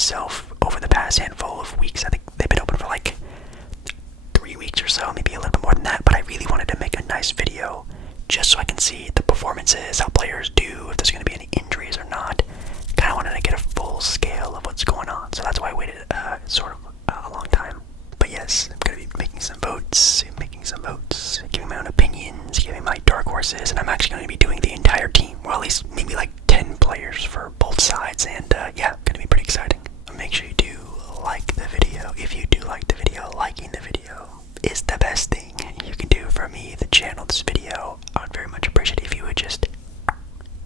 myself over the past handful of weeks. I think they've been open for like 3 weeks or so, maybe a little bit more than that, but I really wanted to make a nice video just so I can see the performances, how players do, if there's going to be any injuries or not. Kind of wanted to get a full scale of what's going on, so that's why I waited sort of a long time. But yes, I'm going to be making some votes, giving my own opinions, giving my dark horses, and I'm actually going to be doing the entire team, or at least maybe like 10 players for both sides, and yeah, going to be pretty exciting. Make sure you do like the video. If you do like the video, liking the video is the best thing you can do for me, the channel, this video. I would very much appreciate it if you would just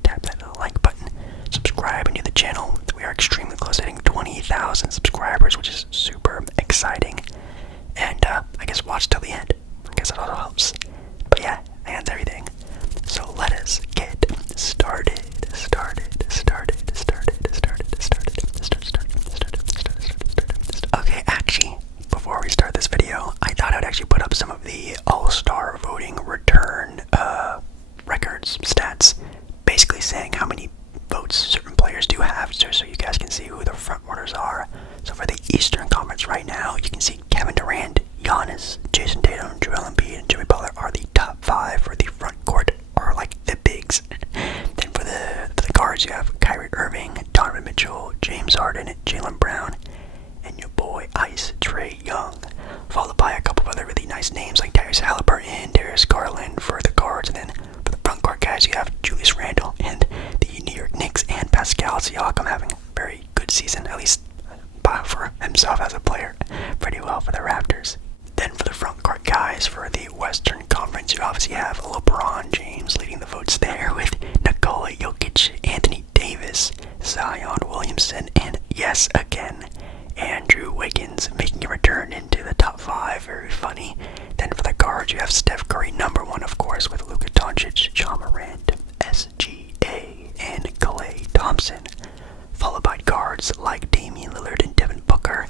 tap that little like button, subscribe and to the channel. We are extremely close to hitting 20,000 subscribers, which is super exciting. And I guess watch till the end. I guess it also helps. But yeah, that's everything. So let us get started. Okay, actually, before we start this video, I thought I'd actually put up some of the All-Star voting return records, stats, basically saying how many votes certain players do have, so you guys can see who the front runners are. So for the Eastern Conference right now, you can see Kevin Durant, Giannis, Jayson Tatum, Joel Embiid, and Jimmy Butler are the top 5 for the front court, or like the bigs. Then for the guards, you have Kyrie Irving, Donovan Mitchell, James Harden, Jaylen Brown, and your boy Ice Trae Young, followed by a couple of other really nice names like Tyrese Haliburton, Darius Garland for the guards, and then for the front court guys, you have Julius Randle and the New York Knicks, and Pascal Siakam having a very good season, at least for himself as a player, pretty well for the Raptors. Then for the front court guys for the Western Conference, you obviously have LeBron James leading the votes there with Nikola Jokic, Anthony Davis, Zion Williamson, and yes, again, Andrew Wiggins making a return into the top 5, very funny. Then for the guards, you have Steph Curry, number 1, of course, with Luka Doncic, Ja Morant, SGA, and Klay Thompson, followed by guards like Damian Lillard and Devin Booker.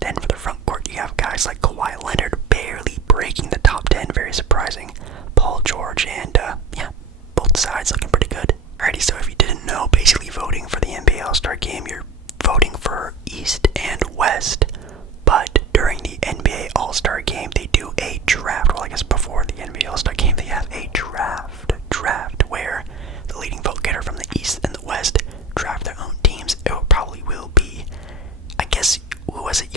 Then for the front court, you have guys like Kawhi Leonard barely breaking the top 10, very surprising, Paul George, and yeah, both sides looking pretty good. Alrighty, so if you didn't know, basically voting for the NBA All-Star Game, you're voting for East and West, but during the NBA All-Star Game, they do a draft. Well, I guess before the NBA All-Star Game, they have a draft where the leading vote getter from the East and the West draft their own teams. It probably will be, I guess, who was it,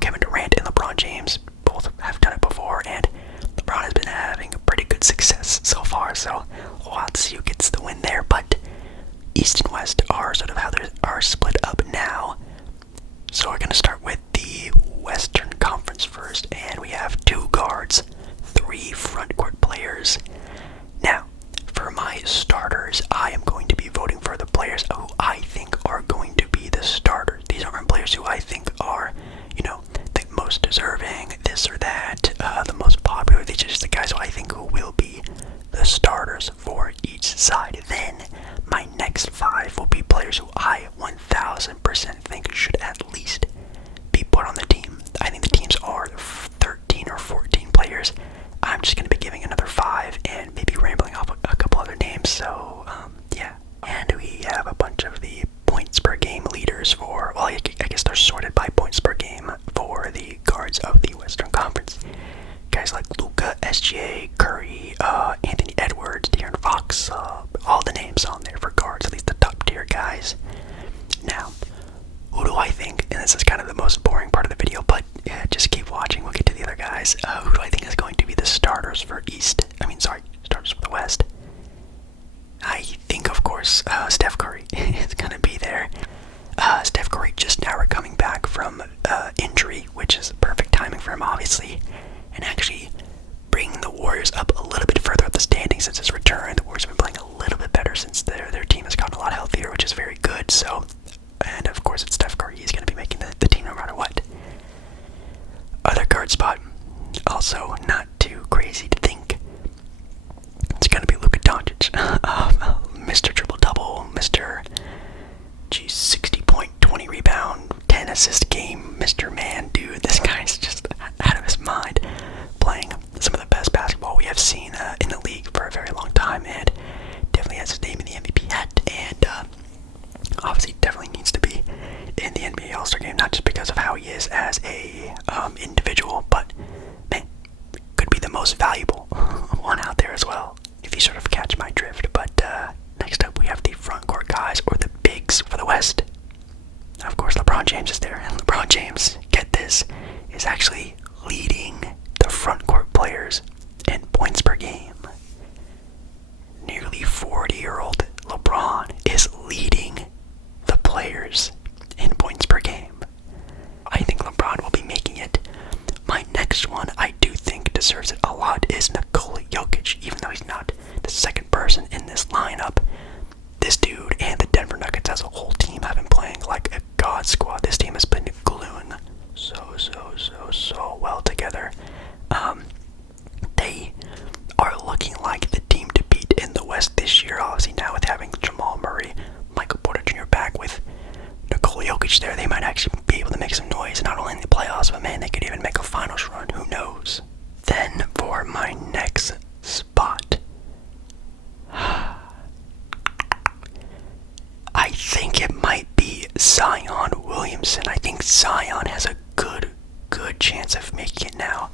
Kevin Durant and LeBron James both have done it before, and LeBron has been having a pretty good success so far, so we'll have to see who gets the win there. But East and West are sort of how they are split up now. So we're going to start with the Western Conference first, and we have 2 guards, 3 front court players. Now, for my starters, I am going to be voting for the players who I think are going to be the starters. These aren't players who I think are, the most deserving, this or that, the most popular. These are just the guys who I think who will be the starters for each side. Then, my next 5 will be players who I 1000% think should at least be put on the team. I think the teams are 13 or 14 players. I'm just going to be giving another 5 and maybe rambling off a couple other names, so yeah. And we have a bunch of the points per game leaders for, well, I guess they're sorted by points per game for the guards of the Western Conference. Guys like Luka, SGA, Curry, Anthony Edwards, De'Aaron Fox, all the names on there for guards, at least the top tier guys. Now, who do I think, and this is kind of the most boring part of the video, but yeah, just keep watching, we'll get to the other guys. Who do I think is going to be the starters for starters for the West? I think, of course, Steph Curry is going to be there. Steph Curry just now coming back from injury, which is perfect timing for him, obviously, and actually bringing the Warriors up a little bit further up the standings since his return. The Warriors have been playing a little bit better since their team has gotten a lot healthier, which is very good. So, and of course, it's Steph Curry. He's going to be making the team no matter what. Other guard spot, also not too crazy to think. It's going to be Luka Doncic, Mr. Triple-Double, Mr. 60 point, 20 rebound, 10 assist game, Mr. Man, dude. This guy's just out of his mind, playing some of the best basketball we have seen in the league for a very long time, and definitely has his name in the MVP hat, and obviously definitely needs to be in the All-Star game, not just because of how he is as a individual, but man, could be the most valuable one out there as well, if you sort of catch my drift. But next up we have the front court guys, or the bigs for the West. Of course, LeBron James is there, and LeBron James, get this, is actually leading the front court players in points per game. Nearly 40-year-old LeBron is leading the players in points per game. I think LeBron will be making it. My next one I do think deserves it a lot is Nikola Jokic, even though he's not the second person in this lineup. This dude and the Denver Nuggets as a whole team have been playing like a god squad. This team has been gluing so well together. They are looking like the team to beat in the West this year, obviously now with having Jamal Murray, Michael Porter Jr. back with Nikola Jokic there. They might actually be able to make some noise, not only in the playoffs, but man, they could even make a finals run, who knows. Then for my next spot, I think it might be Zion Williamson. I think Zion has a good chance of making it now.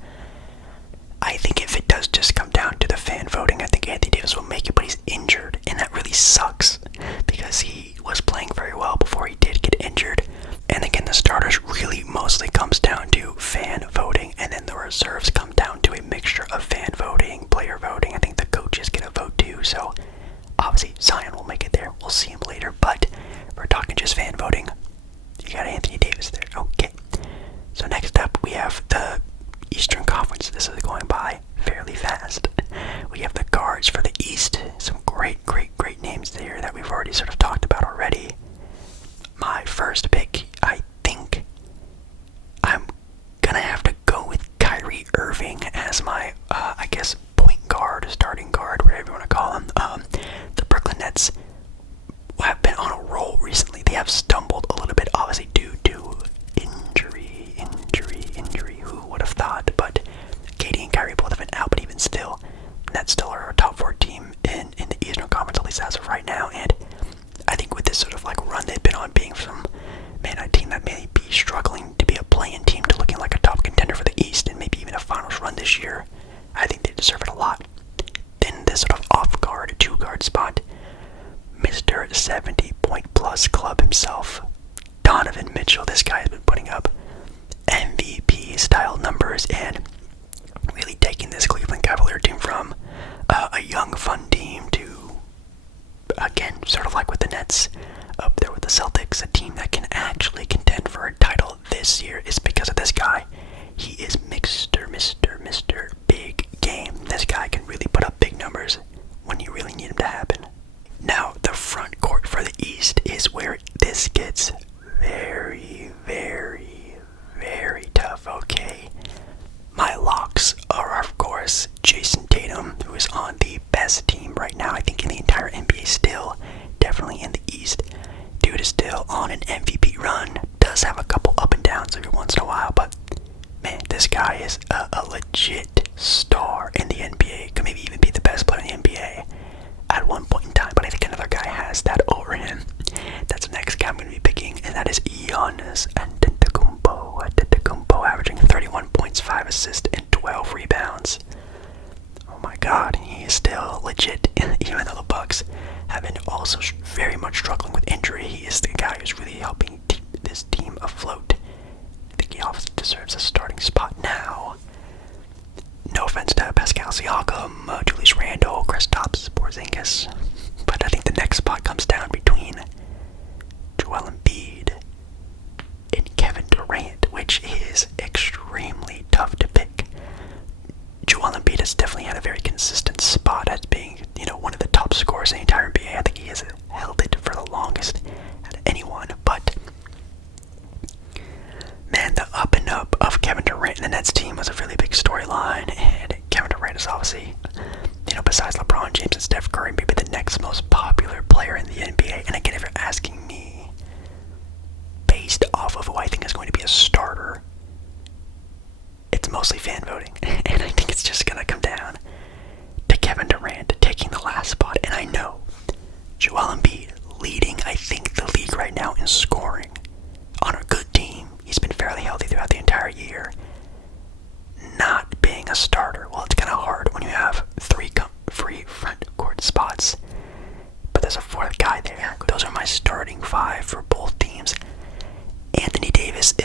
I think if it does just come down to the fan voting, I think Anthony Davis will make it, but he's injured, and that really sucks because he was playing very well before he did get injured. And again, the starters really mostly comes down to fan voting, and then the reserves come down to a mixture of fan voting, player voting. I think the coaches get a vote too, so obviously Zion will make it there. We'll see him later, but if we're talking just fan voting, you got Anthony Davis there. Okay, so next up we have the Eastern Conference. This is going by fairly fast. We have the guards for the East. Some great names there that we've already sort of talked about already. My first pick, I think I'm gonna have to go with Kyrie Irving as my, I guess, point guard, starting guard, whatever you want to call him. The Brooklyn Nets have been on a roll recently. They have stumbled a little bit, obviously due to injury. Who would have thought? But KD and Kyrie both have been out, but even still, Nets still are a top 4 team in the Eastern Conference, at least as of right now. And I think with this sort of like run they've been on, being from a team that may be struggling to be a play-in team to looking like a top contender for the East and maybe even a finals run this year, I think they deserve it a lot. Then this sort of off-guard, 2-guard spot, Mr. 70-point-plus club himself, Donovan Mitchell. This guy has been putting up MVP-style numbers and really taking this Cleveland Cavalier team from a young, fun team to, again, sort of like with the Nets, up there with the Celtics, a team that can actually contend for a title this year is because of this guy. He is Mr. Big Game. This guy can really put up big numbers when you really need him to happen. Now, the front court for the East is where this gets very tough, okay? My locks are, of course, Jayson Tatum, who is on the best team right now, I think in the entire NBA still, definitely in the East. Dude is still on an MVP run, does have a couple up and downs every once in a while, but man, this guy is a legit star in the NBA, could maybe even be the best player in the NBA at one point in time, but I think another guy has that over him. That's the next guy I'm going to be picking, and that is Giannis Antetokounmpo, averaging 31 points, 5 assists, and 12 rebounds. Oh my god, he is still legit, even though the Bucks have been also very much struggling with injury. He is the guy who's really helping keep this team afloat. I think he obviously deserves a starting spot now. No offense to Pascal Siakam, Julius Randle, Kristaps Porzingis, but I think the next spot comes down between Joel Embiid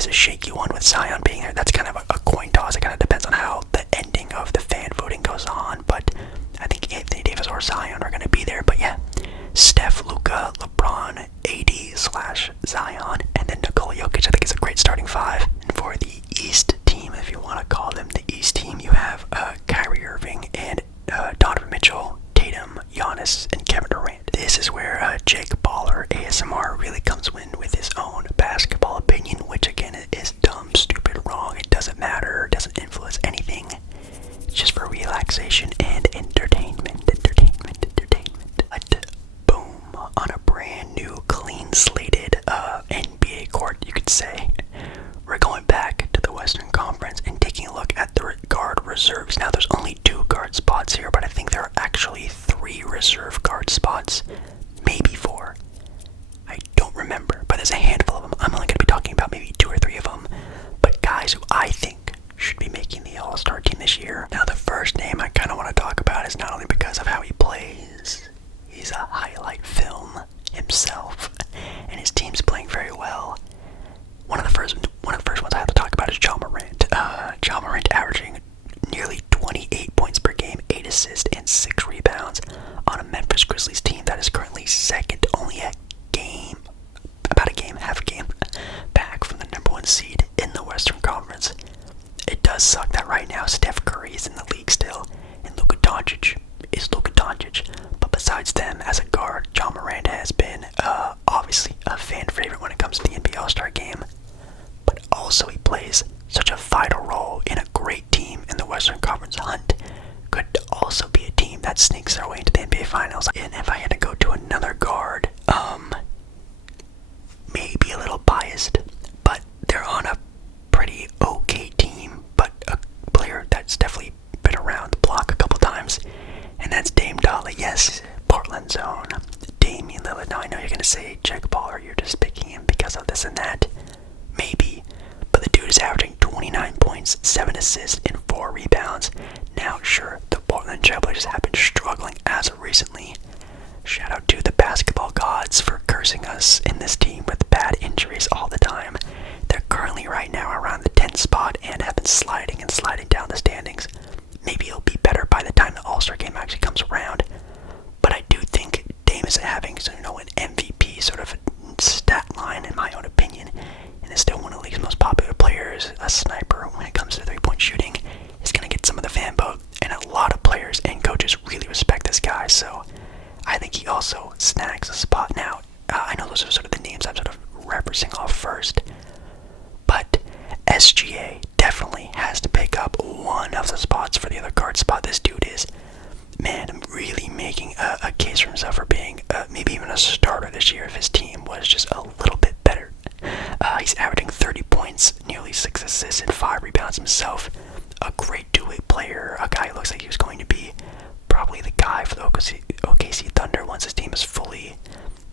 is a shaky one with Zion being there. That's kind of a coin toss. It kind of depends on how the ending of the fan voting goes on, but I think Anthony Davis or Zion are going to be there. But yeah, Steph, Luka, LeBron, AD/Zion, and then Nikola Jokic I think is a great starting five. And for the East team, if you want to call them the East team, you have Kyrie Irving and Donovan Mitchell, Tatum, Giannis, and Kevin Durant. This is where Jake Baller ASMR really comes in with his own basketball opinion, which again is dumb, stupid, wrong. It doesn't matter, doesn't influence anything. It's just for relaxation and entertainment. But boom, on a brand new, clean slated NBA court, you could say, we're going back to the Western Conference and taking a look at the guard reserves. Now, there's only 2 guard spots here, but I think there are actually 3 reserve guard spots, maybe 4. I don't remember, but there's a handful of them. I'm only going to be talking about maybe 2 or 3 of them, but guys who I think should be making the All-Star team this year. Now, the first name I kind of want to talk about is not only because of how he plays, he's a highlight film himself, and his team's playing very well. One of the first ones I have to talk about is Ja Morant. Ja Morant averaging nearly 28 points per game, 8 assists, and 6 rebounds on a Memphis Grizzlies team that is currently second, only half a game back from the number 1 seed in the Western Conference. It does suck that right now Steph Curry is in the league still, and Luka Doncic is Luka Doncic. But besides them, as a guard, Ja Morant has been obviously a fan favorite when it comes to the NBA All-Star game. But also he plays such a vital role in a great team in the Western Conference hunt. Could also be a team that sneaks their way into the NBA Finals. And if I had to go to another guard, maybe a little biased, but they're on a pretty okay team, but a player that's definitely been around the block a couple times, and that's Dame Dolly. Yes, Portland's own Damian Lillard. Now I know you're going to say, Jake Baller, you're just picking him because of this and that. Maybe, but the dude is averaging 29 points, 7 assists, and 4 rebounds. Now, sure, the Portland Trailblazers have been struggling as of recently. Shout out to the basketball gods for cursing us in this team with bad injuries all the time. They're currently right now around the 10th spot and have been sliding down the standings. Maybe it'll be better by the time the All-Star game actually comes around. But I do think Dame is having an MVP sort of stat line in my own opinion, and is still one of the league's most popular players. A sniper when it comes to 3-point shooting is going to get some of the fan vote, and a lot of players and coaches really respect this guy, so I think he also snags a spot. Now, I know those are sort of the names I'm sort of referencing off first, but SGA definitely has to pick up one of the spots for the other guard spot. This dude is, man, really making a case for himself for being maybe even a starter this year if his team was just a little bit better. He's averaging 30 points, nearly 6 assists, and 5 rebounds himself. A great two-way player, a guy who looks like he was going to be probably the guy for the OKC Thunder once his team is fully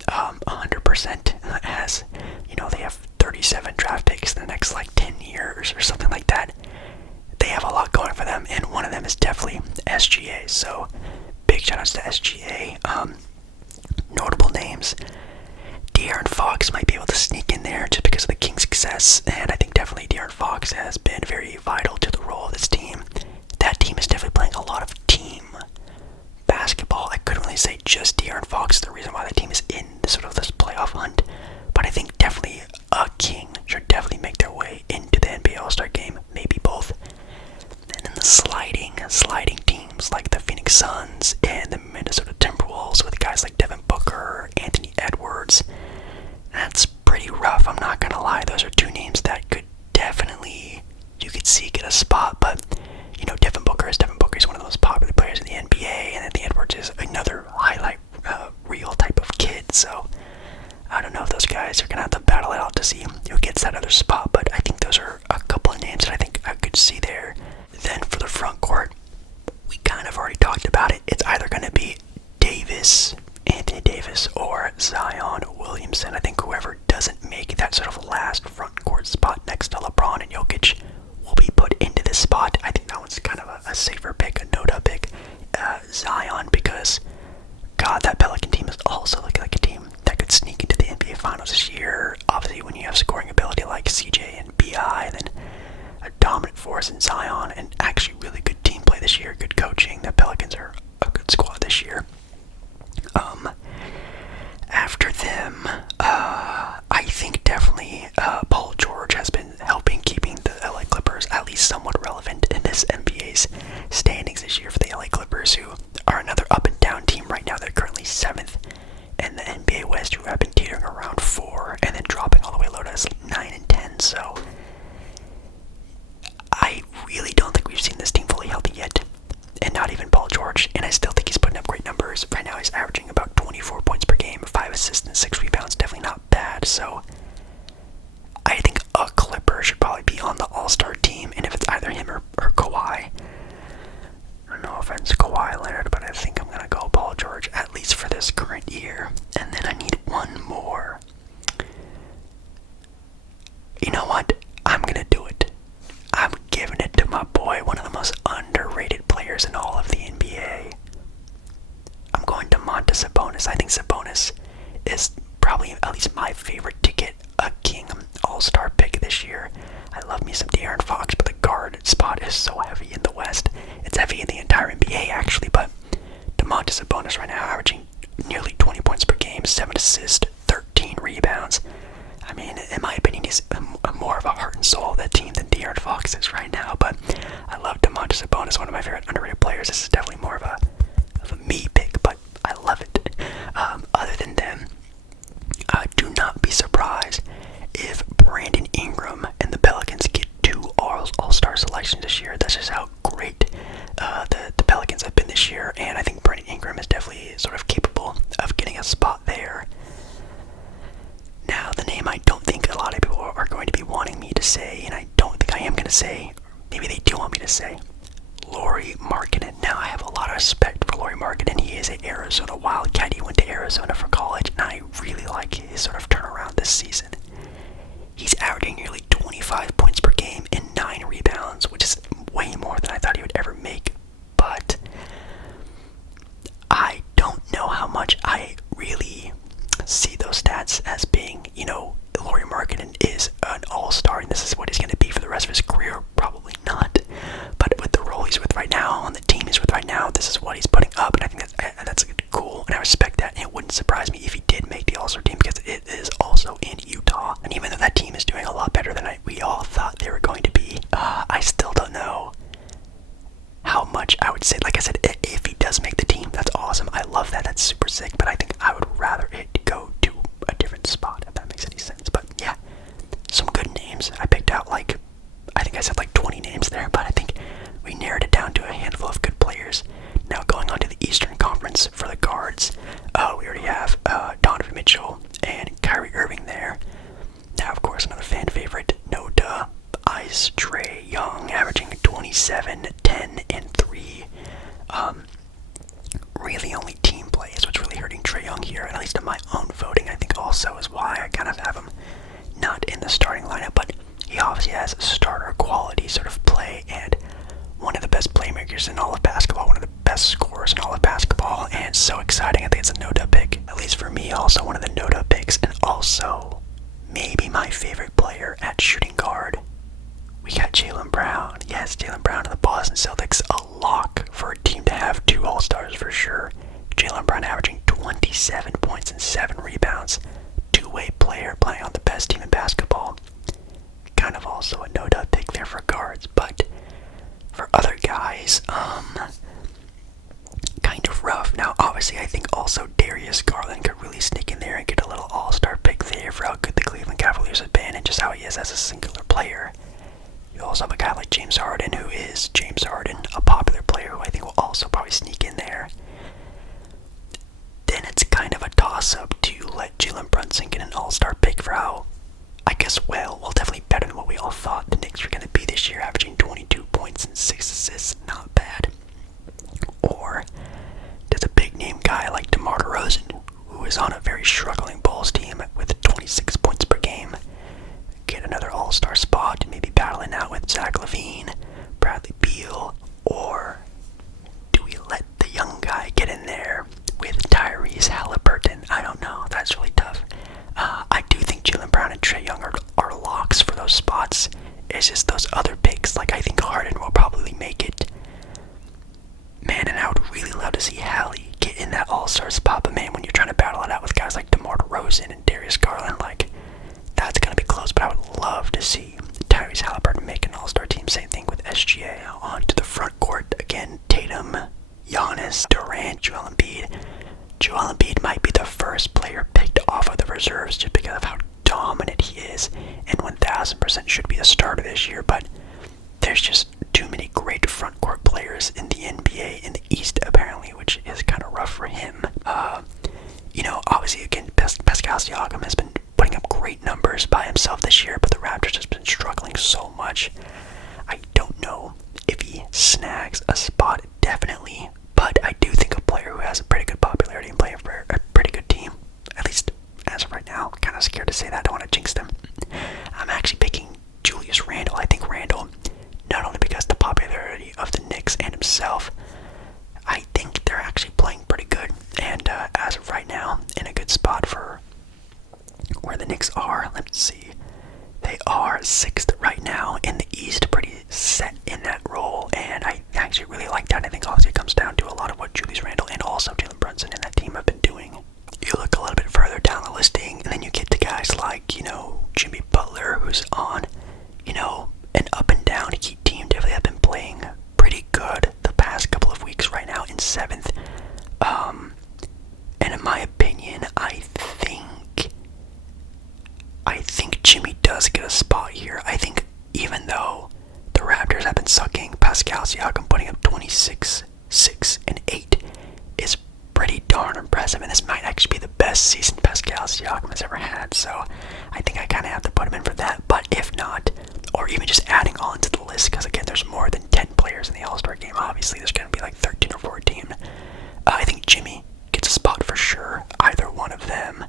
100%, as they have 37 draft picks in the next 10 years or something like that. They have a lot going for them, and one of them is definitely SGA. So big shout outs to SGA. Notable names: De'Aaron Fox might be able to sneak in there just because of the Kings' success, and I think definitely De'Aaron Fox has been very vital to the role of this team. That team is definitely playing a lot of team basketball. I couldn't really say just De'Aaron Fox is the reason why that team is in this playoff hunt, but I think definitely a King should definitely make their way into the NBA All-Star game, maybe both. And then the sliding teams like the Phoenix Suns and the Minnesota Timberwolves with guys like Devin Booker, Anthony Edwards. That's pretty rough, I'm not gonna lie. Those are 2 names that could definitely, you could see, get a spot, but Devin Booker is one of the most popular players in the NBA, and Anthony Edwards is another highlight reel type of kid, so I don't know if those guys are gonna have to battle it out to see who gets that other spot, but I think those are a couple of names that I think I could see there. Then for the front court, we kind of already talked about it. It's either gonna be Anthony Davis, or Zion Williamson. I think whoever doesn't make that sort of last front court spot next to LeBron and Jokic will be put into this spot. I think that one's kind of a safer pick, a no-doubt pick. Zion, because God, that Pelican team is also looking like a team that could sneak into the NBA Finals this year. Obviously, when you have scoring ability like CJ and force in Zion, and actually really good team play this year, good coaching. The Pelicans are a good squad this year. After them, I think definitely Paul George has been helping keeping the LA Clippers at least somewhat relevant in this NBA's standings this year for the LA Clippers, who are another up and down team right now. They're currently 7th in the NBA West, who have been teetering around 4 and then dropping all the way low to 9 and 10. So I really don't think we've seen this team fully healthy yet, and not even Paul George. And I still think he's putting up great numbers. Right now he's averaging about 24 points per game, 5 assists and 6 rebounds. Definitely not bad. So I think a Clipper should probably be on the All-Star team, and if it's either him or Kawhi, no offense Kawhi Leonard, but I think I'm gonna go Paul George, at least for this current year. And then I need one more. You know what? I'm gonna do it. I'm giving it to my boy, one of the most underrated players in all of the NBA. I'm going to Domantas Sabonis. I think Sabonis is probably at least my favorite to get a King All-Star pick this year. I love me some De'Aaron Fox, but the guard spot is so heavy in the West. It's heavy in the entire NBA, actually, but Domantas Sabonis right now averaging nearly 20 points per game, 7 assists, 13 rebounds. I mean, in my opinion, he's more of a heart and soul of that team than De'Aaron Fox is right now, but I love Domantas Sabonis, one of my favorite underrated players. This is definitely more of a me pick, but I love it. Other than them, do not be surprised if Brandon Ingram and the Pelicans get 2 All-Star selections this year. That's just how great the Pelicans have been this year, and I think Brandon Ingram is definitely sort of capable of getting a spot there. Now, the name I don't think a lot of people are going to be wanting me to say, and I don't think I am going to say, maybe they do want me to say, Lauri Markkanen. Now, I have a lot of respect for Lauri Markkanen. He is an Arizona Wildcat. He went to Arizona for college, and I really like his sort of turnaround this season. He's averaging nearly 25 points per game and 9 rebounds, which is way more than I thought he would ever make. But I don't know how much I really see those stats as being, Lauri Markkanen is an all-star, and this is what he's going to be for the rest of his career. Probably not. But with the role he's with right now, and the team he's with right now, this is what he's putting up, and I think that's cool, and I respect that, and it wouldn't surprise me if he did make the All-Star team, because it is also in Utah, and even though that team is doing a lot better than we all thought they were going to be, I still don't know how much I would say. Like I said, if he does make the team, that's awesome. I love that. That's super sick, but I think I would rather it go to a different spot, if that makes any sense. But yeah, some good names. I picked out I think I said 20 names there, but I think we narrowed it down to a handful of good players. Now going on to the Eastern Conference for the guards, we already have Donovan Mitchell and Kyrie Irving there. Now, of course, another fan favorite, no duh, Ice Trae Young, averaging 27, 10, and 3. Really only team play is what's really hurting Trae Young here, and at least in my own voting, I think also is why I kind of have him not in the starting lineup, but he obviously has starter quality sort of play, and one of the best playmakers in all of basketball, one of the best scorers in all of basketball, and so exciting. I think it's a no-dub pick, at least for me, also one of the no-dub picks, and also maybe my favorite player at shooting guard. We got Jaylen Brown. Yes, Jaylen Brown of the Boston Celtics, a lock for a team to have 2 All-Stars for sure. Jaylen Brown averaging 27 points and 7 rebounds. Two-way player playing on the best team in basketball. Kind of also a no-dub pick there for guards, but for other guys, kind of rough. Now, obviously, I think also Darius Garland could really sneak in there and get a little all-star pick there for how good the Cleveland Cavaliers have been and just how he is as a singular player. You also have a guy like James Harden, who is James Harden, a popular player who I think will also probably sneak in there. Then it's kind of a toss-up to let Jalen Brunson get an all-star pick for how, I guess, well, definitely better than what we all thought the Knicks were going to be this year, averaging 22 points and 6 assists. Not bad. Or does a big-name guy like DeMar DeRozan, who is on a very struggling Bulls team with 26 points per game, get another all-star spot, maybe battling out with Zach LaVine, Bradley Beal, or do we let the young guy get in there with Tyrese Haliburton? I don't know. That's really tough. I do think Jaylen Brown and Trae Young are locks for those spots. It's just those other picks. I think is, and 1000% should be the starter this year, but there's just too many great front court players in the NBA in the East, apparently, which is kind of rough for him. Obviously, again, Pascal Siakam has been putting up great numbers by himself this year, but the Raptors has been struggling so much. I don't know if he snags a spot, definitely, but I do think a player who has a pretty good popularity and playing for a pretty good team, at least as of right now, kind of scared to say that, I don't want to jinx them. I'm actually picking Julius Randle. I think Randle, not only because of the popularity of the Knicks and himself, I think they're actually playing pretty good, and as of right now, in a good spot for where the Knicks are. Let's see. They are 6th right now in the East, pretty set in that role, and I actually really like that. I think obviously it comes down to a lot of what Julius Randle and also Jalen Brunson and that team have been doing. You look a little bit further down the listing, and then you get to guys like, Jimmy Butler, who's on, an up and down Heat team. Definitely have been playing pretty good the past couple of weeks right now in 7th. And in my opinion, I think Jimmy does get a spot here. I think even though the Raptors have been sucking, Pascal Siakam putting up 26, 6, and 8 is pretty darn impressive, and this might actually be the best season Pascal Siakam has ever had, so I think I kind of have to put him in for that. But if not, or even just adding on to the list, because again, there's more than 10 players in the All-Star game, obviously there's going to be like 13 or 14. I think Jimmy gets a spot for sure, either one of them.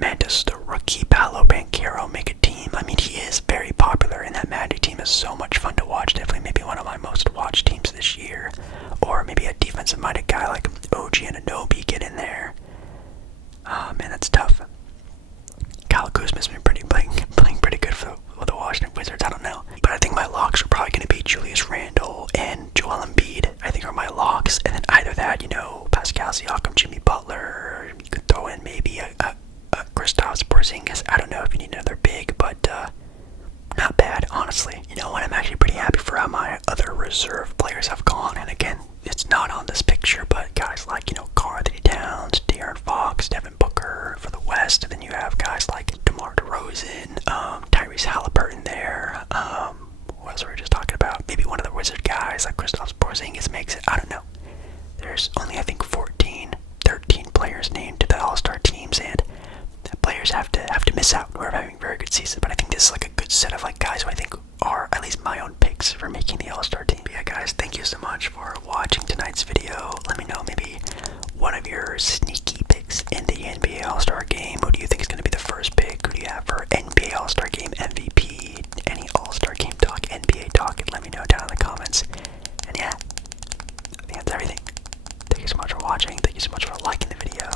Man, does the rookie Paolo Banchero make a team? I mean, he is very popular, and that Magic team is so much fun to watch. Definitely maybe one of my most watched teams this year. Or maybe a defensive-minded guy like OG Anunoby get in there. Man, that's tough. Kyle Kuzma's been playing pretty good for the Washington Wizards. I don't know. But I think my locks are probably going to be Julius Randle and Joel Embiid. I think are my locks. And then either that, Pascal Siakam, Jimmy Butler. You could throw in maybe a Kristaps Porzingis. I don't know if you need another big, but not bad, honestly. You know what? I'm actually pretty happy for how my other reserve players have gone. And again, it's not on this picture, but guys like, Karl Anthony Towns, De'Aaron Fox, Devin Booker for the West. And then you have guys like DeMar DeRozan, Tyrese Haliburton there. What else were we just talking about? Maybe one of the Wizard guys like Kristaps Porzingis makes it. I don't know. There's only, I think, 13 players named to the All-Star teams, and players have to miss out who are having a very good season. But I think this is like a good set of guys who I think are at least my own picks for making the All-Star team. But yeah, guys, thank you so much for watching tonight's video. Let me know maybe one of your sneaky picks in the NBA All-Star game. Who do you think is going to be the first pick? Who do you have for NBA All-Star game MVP? Any All-Star game talk, NBA talk, and let me know down in the comments. And yeah, I think that's everything. Thank you so much for watching. Thank you so much for liking the video.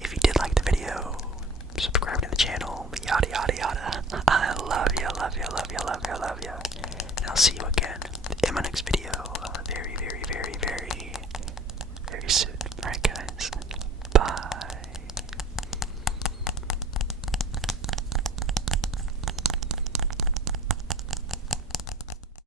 If you did like the video, subscribe to the channel, yada yada yada. I love you, love you, love you, love you, love you. And I'll see you again in my next video very, very, very, very, very soon. Alright, guys.